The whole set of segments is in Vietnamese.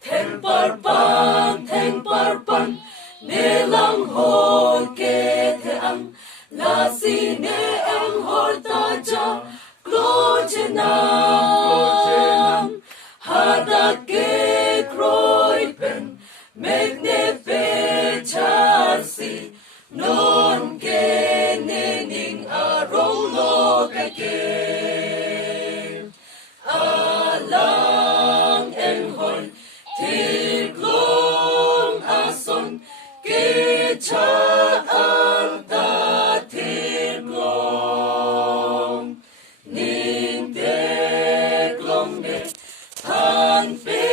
Theng Pyrpan, ne lang hol ke the ang, la si ne ang hol ta ja, klo chenam, hada ke kroi pen, meg ne pe charsi, non ke ne ning arong lo ka ke. Alang en hol, tiglong ason, ke cha an ta tiglong, ning teglong ne, han pe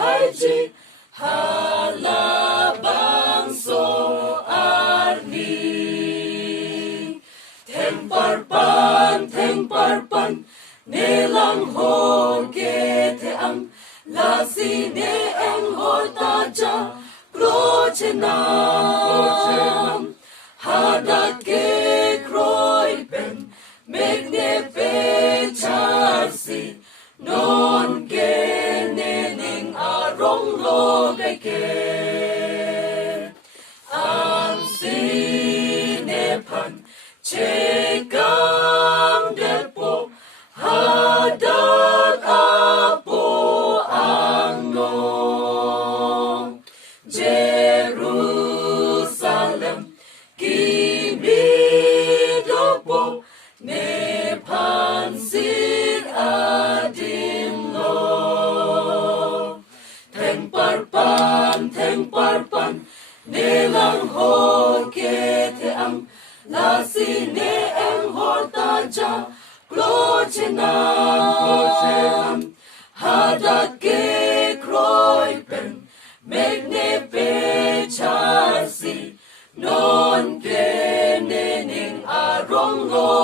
hai chi, halabang so arni. Theng Pyrpan, ne lang hol ke the ang, la si ne ang hol ta ja, klo chenam, hada ke kroi pen, meg ne pe charsi, non ke ne ning arong lo kai ke. An si ne pan, che gang de po, hadat apo ang no. Jerusalem, kimido po, ne pansin adim lo. Theng Pyrpan, ne lang hol ke the ang, la si ne ang hol ta ja, klo chenam, hadat ke kroi pen, meg ne pe charsi, non ke ne ning arong lo